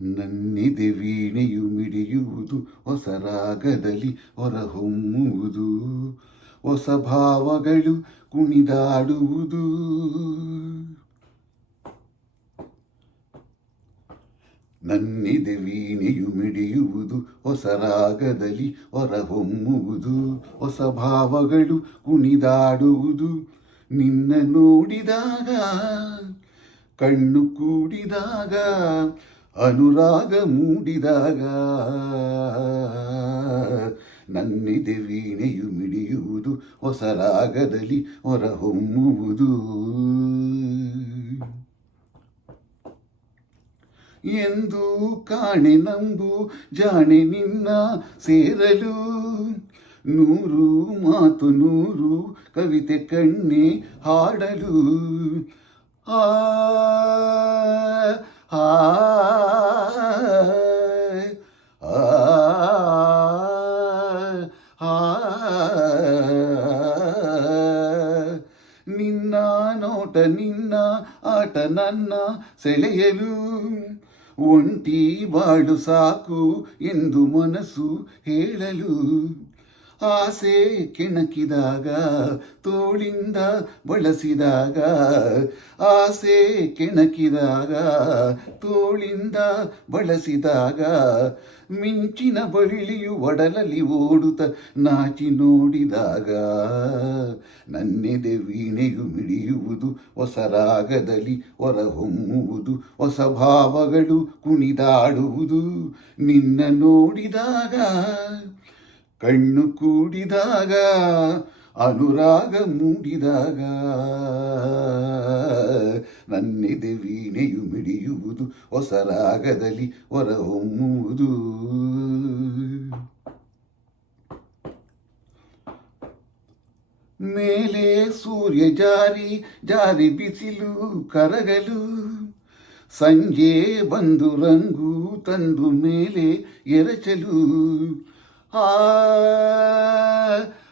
ನನ್ನಿದೆ ವೀಣೆಯು ಮಿಡಿಯುವುದು, ಹೊಸ ರಾಗದಲ್ಲಿ ಹೊರಹೊಮ್ಮುವುದು, ಹೊಸ ಭಾವಗಳು ಕುಣಿದಾಡುವುದು. ನನ್ನಿದೆ ವೀಣೆಯು ಮಿಡಿಯುವುದು, ಹೊಸ ರಾಗದಲ್ಲಿ ಹೊರಹೊಮ್ಮುವುದು, ಹೊಸ ಭಾವಗಳು ಕುಣಿದಾಡುವುದು. ನಿನ್ನ ನೋಡಿದಾಗ, ಕಣ್ಣು ಕೂಡಿದಾಗ, ಅನುರಾಗ ಮೂಡಿದಾಗ, ನನ್ನಿದೆ ವೀಣೆಯು ಮಿಡಿಯುವುದು, ಹೊಸ ರಾಗದಲ್ಲಿ ಹೊರಹೊಮ್ಮುವುದು. ಎಂದು ಕಾಣೆ ನಂಬು ಜಾಣೆ ನಿನ್ನ ಸೇರಲು, ನೂರು ಮಾತು ನೂರು ಕವಿತೆ ಕಣ್ಣೆ ಹಾಡಲು. ಆ ಆ ನಿನ್ನ ನೋಟ ನಿನ್ನ ಆಟ ನನ್ನ ಸೆಳೆಯಲು, ಒಂಟಿ ಬಾಳು ಸಾಕು ಎಂದು ಮನಸ್ಸು ಹೇಳಲು. ಆಸೆ ಕೆಣಕಿದಾಗ ತೋಳಿಂದ ಬಳಸಿದಾಗ, ಆಸೆ ಕೆಣಕಿದಾಗ ತೋಳಿಂದ ಬಳಸಿದಾಗ, ಮಿಂಚಿನ ಬಳ್ಳಿಯು ಒಡಲಲ್ಲಿ ಓಡುತ್ತ ನಾಚಿ ನೋಡಿದಾಗ, ನನ್ನೆದೆ ವೀಣೆಯು ಮಿಡಿಯುವುದು, ಹೊಸ ರಾಗದಲ್ಲಿ ಹೊರಹೊಮ್ಮುವುದು, ಹೊಸ ಭಾವಗಳು ಕುಣಿದಾಡುವುದು. ನಿನ್ನ ನೋಡಿದಾಗ, ಕಣ್ಣು ಕೂಡಿದಾಗ, ಅನುರಾಗ ಮೂಡಿದಾಗ, ನನ್ನೆದೆ ವೀಣೆಯು ಮಿಡಿಯುವುದು, ಹೊಸ ರಾಗದಲ್ಲಿ ಹೊರಹೊಮ್ಮುವುದು. ಮೇಲೆ ಸೂರ್ಯ ಜಾರಿ ಜಾರಿ ಬಿಸಿಲು ಕರಗಲು, ಸಂಜೆ ಬಂದು ರಂಗು ತಂದು ಮೇಲೆ ಎರಚಲು. ಆ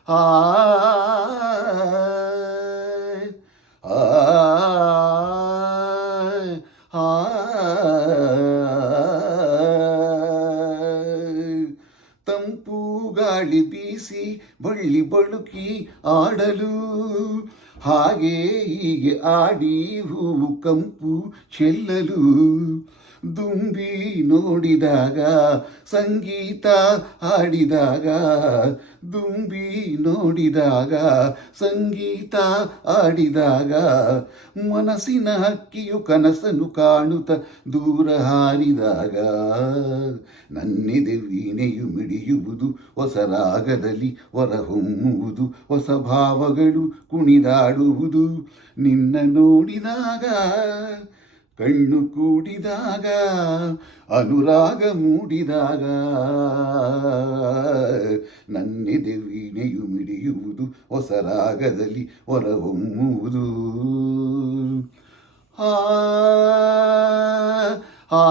ಆ ತಂಪು ಗಾಳಿ ಬೀಸಿ ಬಳ್ಳಿ ಬಳುಕಿ ಆಡಲು, ಹಾಗೆ ಹೀಗೆ ಆಡಿ ಹೂವು ಕಂಪು ಚೆಲ್ಲಲು. ದುಂಬಿ ನೋಡಿದಾಗ ಸಂಗೀತ ಹಾಡಿದಾಗ, ದುಂಬಿ ನೋಡಿದಾಗ ಸಂಗೀತ ಆಡಿದಾಗ, ಮನಸ್ಸಿನ ಹಕ್ಕಿಯು ಕನಸನ್ನು ಕಾಣುತ್ತ ದೂರ ಹಾರಿದಾಗ, ನನ್ನೆದೆ ವೀಣೆಯು ಮಿಡಿಯುವುದು, ಹೊಸ ರಾಗದಲ್ಲಿ ಹೊರಹೊಮ್ಮುವುದು, ಹೊಸ ಭಾವಗಳು ಕುಣಿದಾಡುವುದು. ನಿನ್ನ ನೋಡಿದಾಗ, ಕಣ್ಣು ಕೂಡಿದಾಗ, ಅನುರಾಗ ಮೂಡಿದಾಗ, ನನ್ನೆದೆ ವೀಣೆಯು ಮಿಡಿಯುವುದು, ಹೊಸ ರಾಗದಲ್ಲಿ ಹೊರಹೊಮ್ಮುವುದು. ಆ ಆ